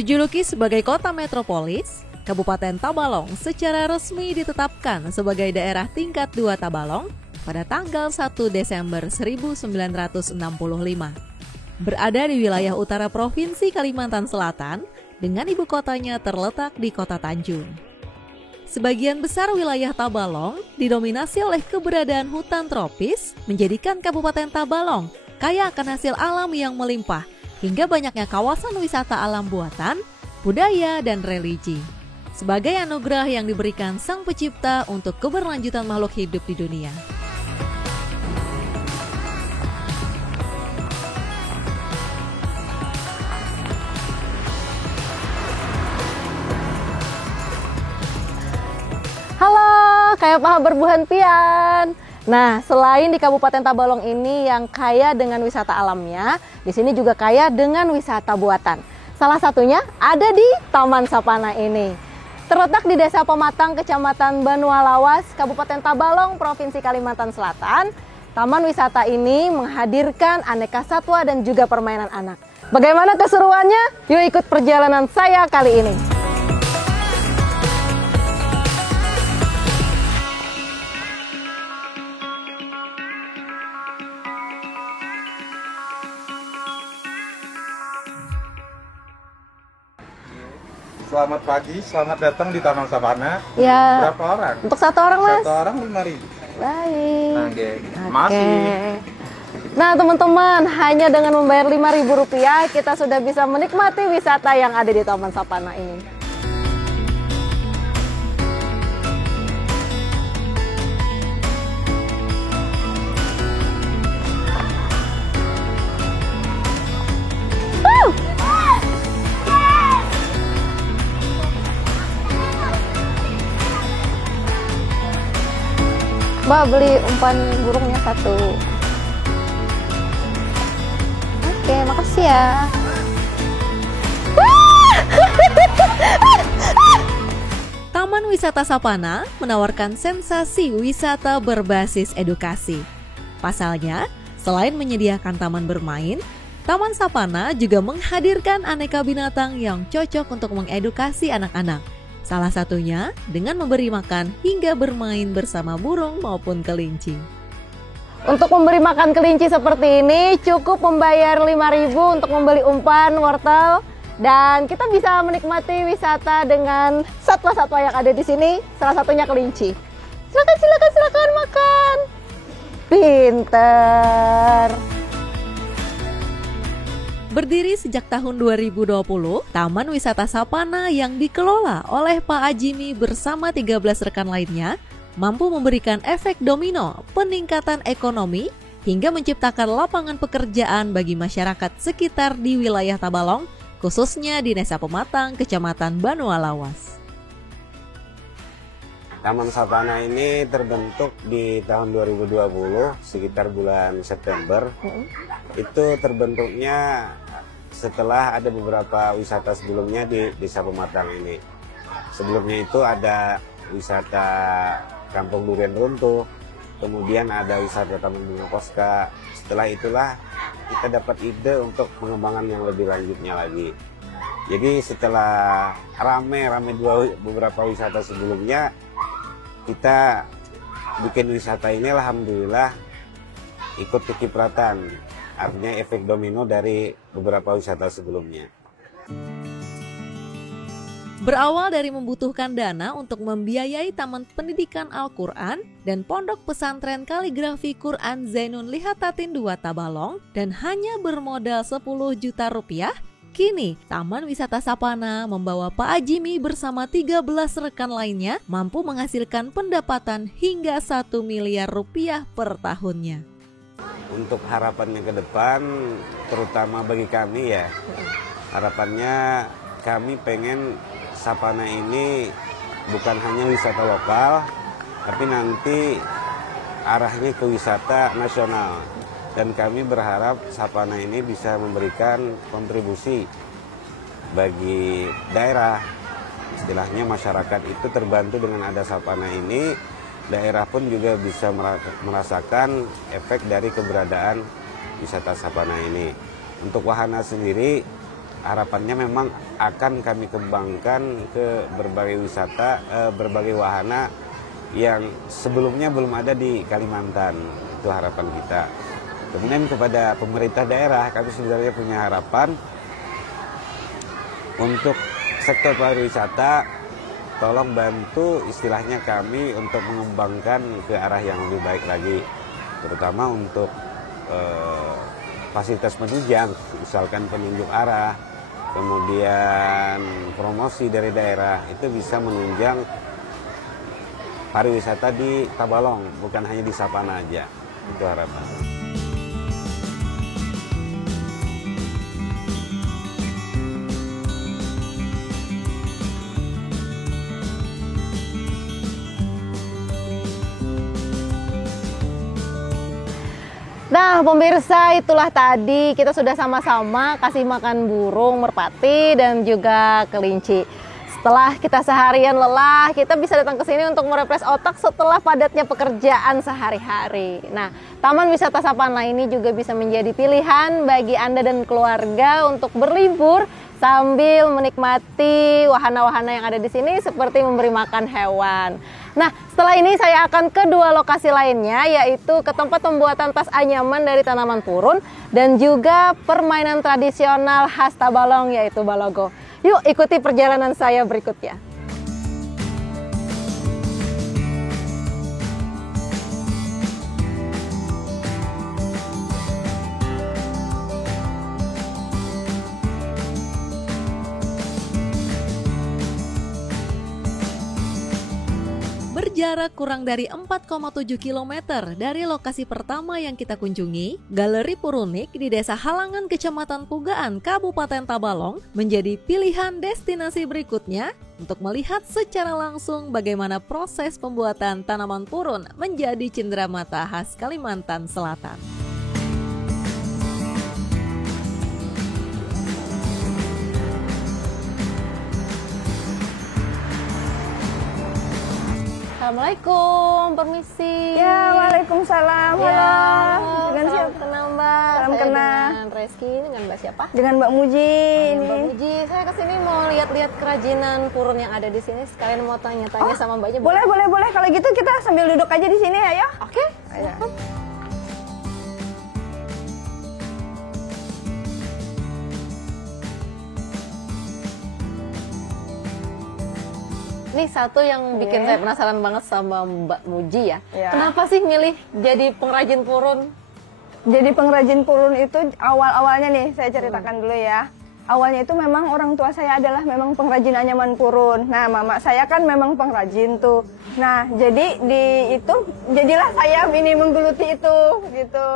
Dijuluki sebagai kota metropolis, Kabupaten Tabalong secara resmi ditetapkan sebagai daerah tingkat 2 Tabalong pada tanggal 1 Desember 1965. Berada di wilayah utara Provinsi Kalimantan Selatan, dengan ibu kotanya terletak di Kota Tanjung. Sebagian besar wilayah Tabalong didominasi oleh keberadaan hutan tropis, menjadikan Kabupaten Tabalong kaya akan hasil alam yang melimpah, hingga banyaknya kawasan wisata alam buatan, budaya, dan religi. Sebagai anugerah yang diberikan Sang Pencipta untuk keberlanjutan makhluk hidup di dunia. Halo, kayak paha berbuhan pian. Nah, selain di Kabupaten Tabalong ini yang kaya dengan wisata alamnya, di sini juga kaya dengan wisata buatan. Salah satunya ada di Taman Sapana ini. Terletak di Desa Pematang, Kecamatan Banualawas, Kabupaten Tabalong, Provinsi Kalimantan Selatan. Taman wisata ini menghadirkan aneka satwa dan juga permainan anak. Bagaimana keseruannya? Yuk ikut perjalanan saya kali ini. Selamat pagi, selamat datang di Taman Sapana. Ya. Berapa orang? Untuk satu orang, Mas? Satu orang 5.000. Baik. Oke. Masih. Nah, teman-teman, hanya dengan membayar Rp5.000 kita sudah bisa menikmati wisata yang ada di Taman Sapana ini. Mbak, beli umpan burungnya satu. Oke, makasih ya. Taman Wisata Sapana menawarkan sensasi wisata berbasis edukasi. Pasalnya, selain menyediakan taman bermain, Taman Sapana juga menghadirkan aneka binatang yang cocok untuk mengedukasi anak-anak. Salah satunya dengan memberi makan hingga bermain bersama burung maupun kelinci. Untuk memberi makan kelinci seperti ini cukup membayar Rp5.000 untuk membeli umpan, wortel, dan kita bisa menikmati wisata dengan satwa-satwa yang ada di sini, salah satunya kelinci. Silakan makan. Pinter. Berdiri sejak tahun 2020, Taman Wisata Sapana yang dikelola oleh Pak Ajimi bersama 13 rekan lainnya mampu memberikan efek domino peningkatan ekonomi hingga menciptakan lapangan pekerjaan bagi masyarakat sekitar di wilayah Tabalong, khususnya di Desa Pematang, Kecamatan Banualawas. Taman Sapana ini terbentuk di tahun 2020, sekitar bulan September. Itu terbentuknya setelah ada beberapa wisata sebelumnya di Desa Pematang ini. Sebelumnya itu ada wisata Kampung Durian Runtuh, kemudian ada wisata Taman Bunga Koska. Setelah itulah kita dapat ide untuk pengembangan yang lebih lanjutnya lagi. Jadi setelah rame beberapa wisata sebelumnya, kita bikin wisata ini alhamdulillah ikut kecipratan, artinya efek domino dari beberapa wisata sebelumnya. Berawal dari membutuhkan dana untuk membiayai Taman Pendidikan Al-Quran dan Pondok Pesantren Kaligrafi Quran Zainun Lihatatin 2 Tabalong dan hanya bermodal Rp10 juta, kini Taman Wisata Sapana membawa Pak Ajimi bersama 13 rekan lainnya mampu menghasilkan pendapatan hingga Rp1 miliar per tahunnya. Untuk harapannya ke depan, terutama bagi kami ya, harapannya kami pengen Sapana ini bukan hanya wisata lokal, tapi nanti arahnya ke wisata nasional. Dan kami berharap Sapana ini bisa memberikan kontribusi bagi daerah. Istilahnya masyarakat itu terbantu dengan ada Sapana ini, daerah pun juga bisa merasakan efek dari keberadaan wisata Sapana ini. Untuk wahana sendiri, harapannya memang akan kami kembangkan ke berbagai wisata, berbagai wahana yang sebelumnya belum ada di Kalimantan. Itu harapan kita. Kemudian kepada pemerintah daerah, kami sebenarnya punya harapan untuk sektor pariwisata, tolong bantu istilahnya kami untuk mengembangkan ke arah yang lebih baik lagi, terutama untuk fasilitas penunjang, misalkan penunjuk arah, kemudian promosi dari daerah, itu bisa menunjang pariwisata di Tabalong, bukan hanya di Sapana aja. Itu harapan. Nah, pemirsa, itulah tadi kita sudah sama-sama kasih makan burung merpati dan juga kelinci. Setelah kita seharian lelah, kita bisa datang ke sini untuk merefresh otak setelah padatnya pekerjaan sehari-hari. Nah, Taman Wisata Sapana ini juga bisa menjadi pilihan bagi Anda dan keluarga untuk berlibur sambil menikmati wahana-wahana yang ada di sini seperti memberi makan hewan. Nah, setelah ini saya akan ke dua lokasi lainnya, yaitu ke tempat pembuatan tas anyaman dari tanaman purun dan juga permainan tradisional khas Tabalong, yaitu balogo. Yuk ikuti perjalanan saya berikutnya. Berjarak kurang dari 4,7 km dari lokasi pertama yang kita kunjungi, Galeri Purunik di Desa Halangan, Kecamatan Pugaan, Kabupaten Tabalong menjadi pilihan destinasi berikutnya untuk melihat secara langsung bagaimana proses pembuatan tanaman purun menjadi cenderamata khas Kalimantan Selatan. Assalamualaikum, permisi. Ya, waalaikumsalam. Ya, Dengan salam siapa? kenal Mbak. Salam Saya kenal. dengan Reski, dengan Mbak siapa? Dengan Mbak Muji ini. Mbak Muji. Saya kesini mau lihat-lihat kerajinan purun yang ada di sini. Sekalian mau tanya-tanya sama Mbaknya. Boleh. Kalau gitu kita sambil duduk aja di sini, ayo. Oke. Ayo. Ini satu yang bikin Iya. saya penasaran banget sama Mbak Muji ya. Iya. Kenapa sih milih jadi pengrajin purun? Jadi pengrajin purun itu awal-awalnya nih, saya ceritakan dulu ya. Awalnya itu memang orang tua saya adalah memang pengrajin anyaman purun. Nah, mama saya kan memang pengrajin tuh. Nah, jadi jadilah saya ini menggeluti itu gitu.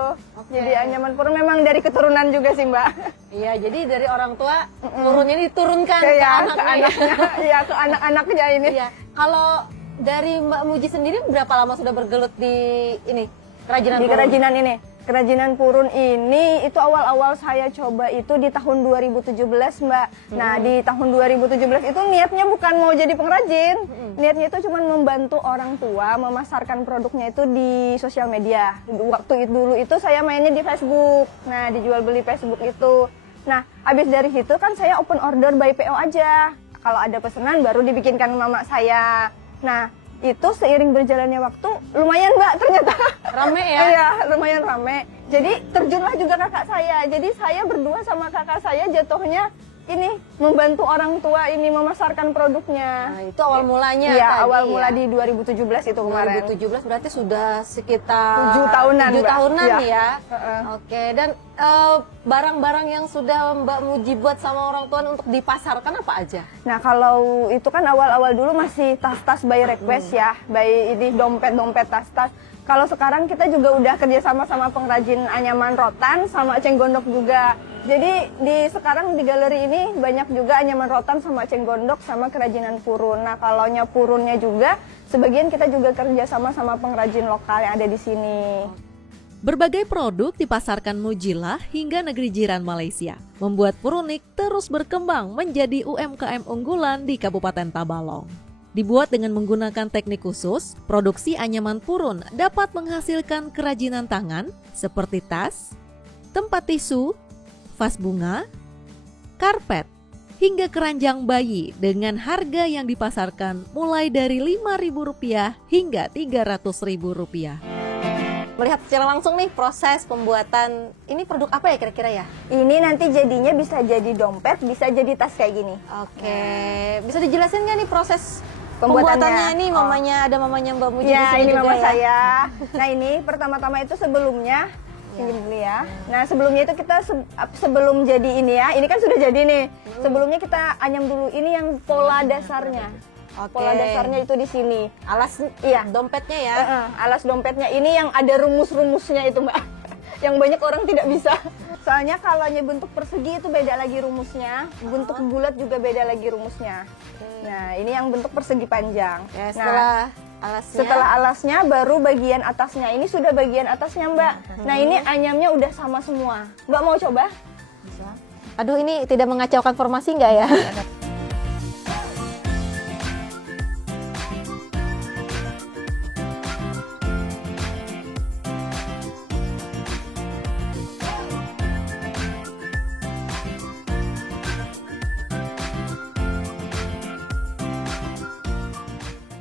Jadi anyaman purun memang dari keturunan juga sih, Mbak. Iya, jadi dari orang tua purunnya diturunkan ke Ke anaknya. anaknya, ya ke anak-anaknya ini. Iya. Kalau dari Mbak Muji sendiri berapa lama sudah bergelut di ini kerajinan Di purun? kerajinan ini. Kerajinan purun ini itu awal-awal saya coba itu di tahun 2017, Mbak. Nah, di tahun 2017 itu niatnya bukan mau jadi pengrajin. Niatnya itu cuma membantu orang tua memasarkan produknya itu di sosial media. Waktu itu dulu itu saya mainnya di Facebook. Nah, dijual beli Facebook itu. Nah, habis dari situ kan saya open order by PO aja. Kalau ada pesanan baru dibikinkan mama saya. Nah, itu seiring berjalannya waktu lumayan, Mbak, ternyata Rame ya? Iya, lumayan rame. Jadi terjunlah juga kakak saya. Jadi saya berdua sama kakak saya jatuhnya ini membantu orang tua ini memasarkan produknya. Nah, itu awal mulanya Iya, tadi awal ya? mula di 2017 itu kemarin. 2017 berarti sudah sekitar 7 tahunan, 7 Mbak. tahunan Iya. ya. Heeh. Oke, dan barang-barang yang sudah Mbak Muji buat sama orang tua untuk dipasarkan apa aja? Nah, kalau itu kan awal-awal dulu masih tas-tas by request ya, by ini dompet-dompet tas-tas. Kalau sekarang kita juga udah kerjasama sama pengrajin anyaman rotan sama cenggondok juga. Jadi sekarang di galeri ini banyak juga anyaman rotan sama cenggondok sama kerajinan purun. Nah, kalau purunnya juga sebagian kita juga kerjasama sama pengrajin lokal yang ada di sini. Berbagai produk dipasarkan Mujilah hingga negeri jiran Malaysia, membuat Purunik terus berkembang menjadi UMKM unggulan di Kabupaten Tabalong. Dibuat dengan menggunakan teknik khusus, produksi anyaman purun dapat menghasilkan kerajinan tangan seperti tas, tempat tisu, vas bunga, karpet, hingga keranjang bayi dengan harga yang dipasarkan mulai dari Rp5.000 hingga Rp300.000. Melihat secara langsung nih proses pembuatan ini produk apa ya kira-kira ya? Ini nanti jadinya bisa jadi dompet, bisa jadi tas kayak gini. Oke, bisa dijelasin nggak nih proses Pembuatannya. ini? Ada mamanya Mbak Muji di Ya, sini ini juga mama ya. saya. Nah, ini pertama-tama itu sebelumnya ini dulu ya. Nah, sebelumnya itu kita sebelum jadi ini ya. Ini kan sudah jadi nih. Sebelumnya kita anyam dulu ini yang pola dasarnya. Oke. Pola dasarnya itu di sini. Alas Iya. dompetnya ya. Alas dompetnya ini yang ada rumus-rumusnya itu, Mbak. Yang banyak orang tidak bisa. Soalnya kalau bentuk persegi itu beda lagi rumusnya, bentuk bulat juga beda lagi rumusnya. Nah, ini yang bentuk persegi panjang. Ya, Setelah setelah alasnya baru bagian atasnya. Ini sudah bagian atasnya, Mbak. Nah, ini anyamnya udah sama semua. Mbak mau coba? Aduh, ini tidak mengacaukan formasi nggak ya?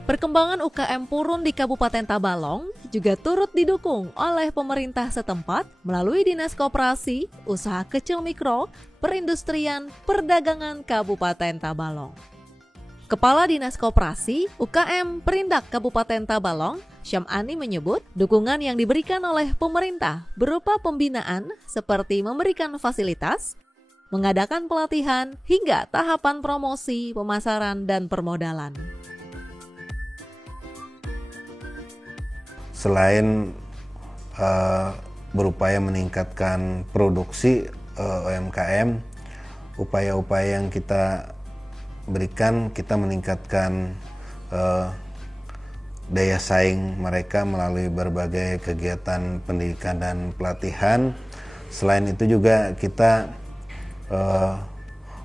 Perkembangan UKM Purun di Kabupaten Tabalong juga turut didukung oleh pemerintah setempat melalui Dinas Koperasi, Usaha Kecil Mikro, Perindustrian, Perdagangan Kabupaten Tabalong. Kepala Dinas Koperasi UKM Perindak Kabupaten Tabalong, Syamani menyebut dukungan yang diberikan oleh pemerintah berupa pembinaan seperti memberikan fasilitas, mengadakan pelatihan, hingga tahapan promosi, pemasaran, dan permodalan. Selain berupaya meningkatkan produksi UMKM, upaya-upaya yang kita berikan, kita meningkatkan daya saing mereka melalui berbagai kegiatan pendidikan dan pelatihan. Selain itu juga kita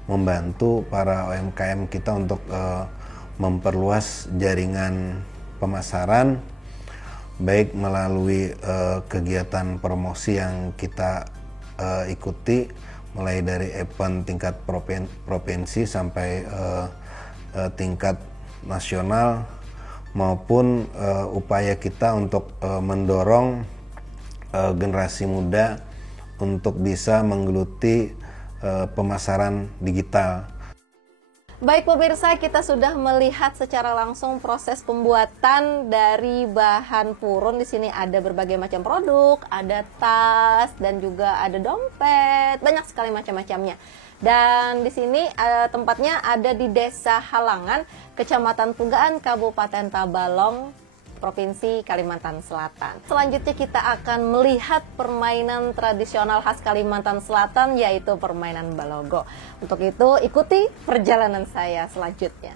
membantu para UMKM kita untuk memperluas jaringan pemasaran, baik melalui kegiatan promosi yang kita ikuti, mulai dari event tingkat provinsi sampai tingkat nasional, maupun upaya kita untuk mendorong generasi muda untuk bisa menggeluti pemasaran digital. Baik pemirsa, kita sudah melihat secara langsung proses pembuatan dari bahan purun. Di sini ada berbagai macam produk, ada tas dan juga ada dompet, banyak sekali macam-macamnya. Dan di sini tempatnya ada di Desa Halangan, Kecamatan Pugaan, Kabupaten Tabalong, Provinsi Kalimantan Selatan. Selanjutnya kita akan melihat permainan tradisional khas Kalimantan Selatan, yaitu permainan balogo. Untuk itu ikuti perjalanan saya selanjutnya.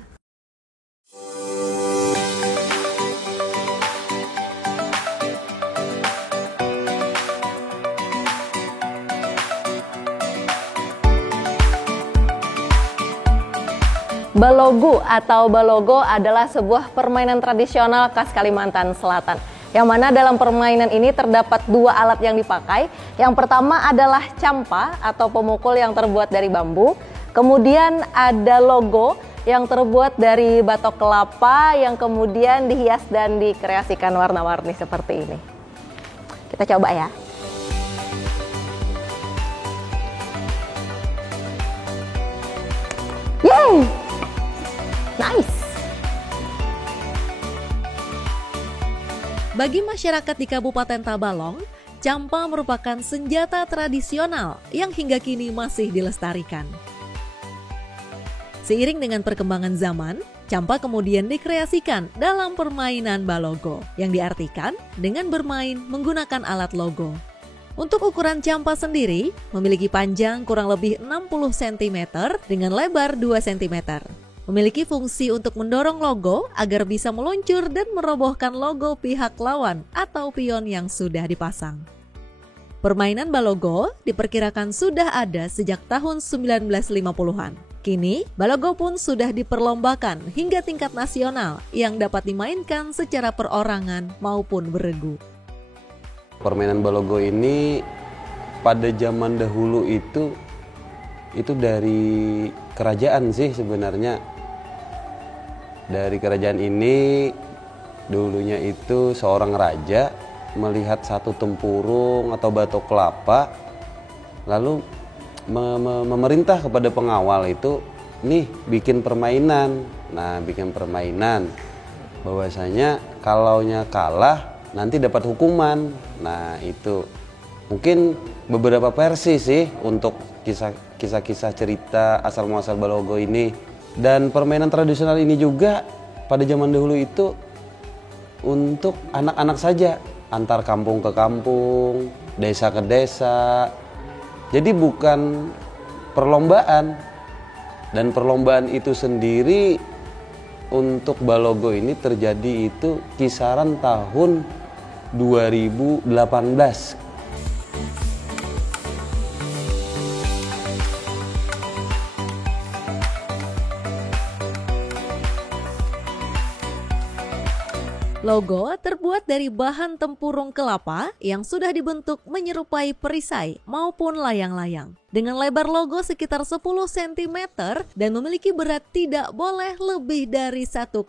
Balogo atau balogo adalah sebuah permainan tradisional khas Kalimantan Selatan. Yang mana dalam permainan ini terdapat dua alat yang dipakai. Yang pertama adalah campa atau pemukul yang terbuat dari bambu. Kemudian ada logo yang terbuat dari batok kelapa yang kemudian dihias dan dikreasikan warna-warni seperti ini. Kita coba ya. Yeay! Nice. Bagi masyarakat di Kabupaten Tabalong, campa merupakan senjata tradisional yang hingga kini masih dilestarikan. Seiring dengan perkembangan zaman, campa kemudian dikreasikan dalam permainan balogo, yang diartikan dengan bermain menggunakan alat logo. Untuk ukuran campa sendiri, memiliki panjang kurang lebih 60 cm dengan lebar 2 cm. Memiliki fungsi untuk mendorong logo agar bisa meluncur dan merobohkan logo pihak lawan atau pion yang sudah dipasang. Permainan balogo diperkirakan sudah ada sejak tahun 1950-an. Kini, balogo pun sudah diperlombakan hingga tingkat nasional yang dapat dimainkan secara perorangan maupun beregu. Permainan balogo ini pada zaman dahulu itu itu dari kerajaan sih sebenarnya. Dari kerajaan ini dulunya itu seorang raja melihat satu tempurung atau batok kelapa, lalu memerintah kepada pengawal itu, nih bikin permainan. Nah, bikin permainan bahwasanya kalaunya kalah nanti dapat hukuman. Nah, itu mungkin beberapa versi sih untuk kisah-kisah cerita asal muasal Balogo ini. Dan permainan tradisional ini juga pada zaman dahulu itu untuk anak-anak saja, antar kampung ke kampung, desa ke desa. Jadi bukan perlombaan. Dan perlombaan itu sendiri untuk Balogo ini terjadi itu kisaran tahun 2018. Logo terbuat dari bahan tempurung kelapa yang sudah dibentuk menyerupai perisai maupun layang-layang. Dengan lebar logo sekitar 10 cm dan memiliki berat tidak boleh lebih dari 1,5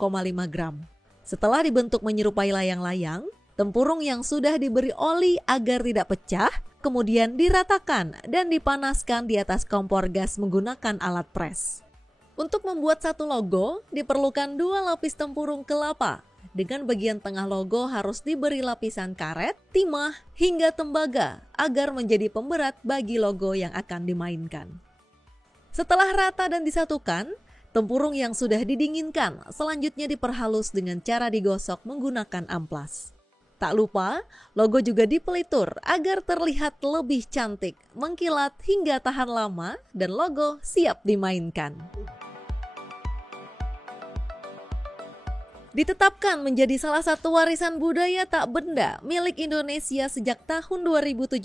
gram. Setelah dibentuk menyerupai layang-layang, tempurung yang sudah diberi oli agar tidak pecah, kemudian diratakan dan dipanaskan di atas kompor gas menggunakan alat pres. Untuk membuat satu logo, diperlukan 2 lapis tempurung kelapa. Dengan bagian tengah logo harus diberi lapisan karet, timah, hingga tembaga agar menjadi pemberat bagi logo yang akan dimainkan. Setelah rata dan disatukan, tempurung yang sudah didinginkan selanjutnya diperhalus dengan cara digosok menggunakan amplas. Tak lupa, logo juga dipelitur agar terlihat lebih cantik, mengkilat hingga tahan lama, dan logo siap dimainkan. Ditetapkan menjadi salah satu warisan budaya tak benda milik Indonesia sejak tahun 2017,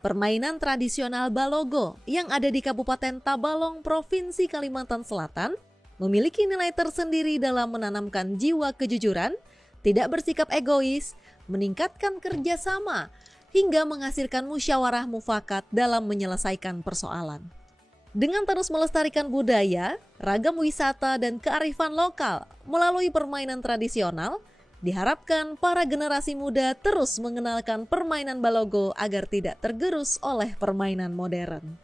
permainan tradisional Balogo yang ada di Kabupaten Tabalong, Provinsi Kalimantan Selatan memiliki nilai tersendiri dalam menanamkan jiwa kejujuran, tidak bersikap egois, meningkatkan kerjasama, hingga menghasilkan musyawarah mufakat dalam menyelesaikan persoalan. Dengan terus melestarikan budaya, ragam wisata dan kearifan lokal melalui permainan tradisional, diharapkan para generasi muda terus mengenalkan permainan Balogo agar tidak tergerus oleh permainan modern.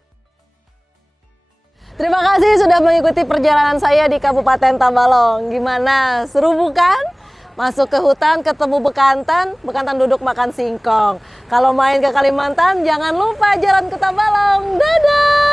Terima kasih sudah mengikuti perjalanan saya di Kabupaten Tabalong. Gimana? Seru bukan? Masuk ke hutan, ketemu bekantan, bekantan duduk makan singkong. Kalau main ke Kalimantan, jangan lupa jalan ke Tabalong. Dadah!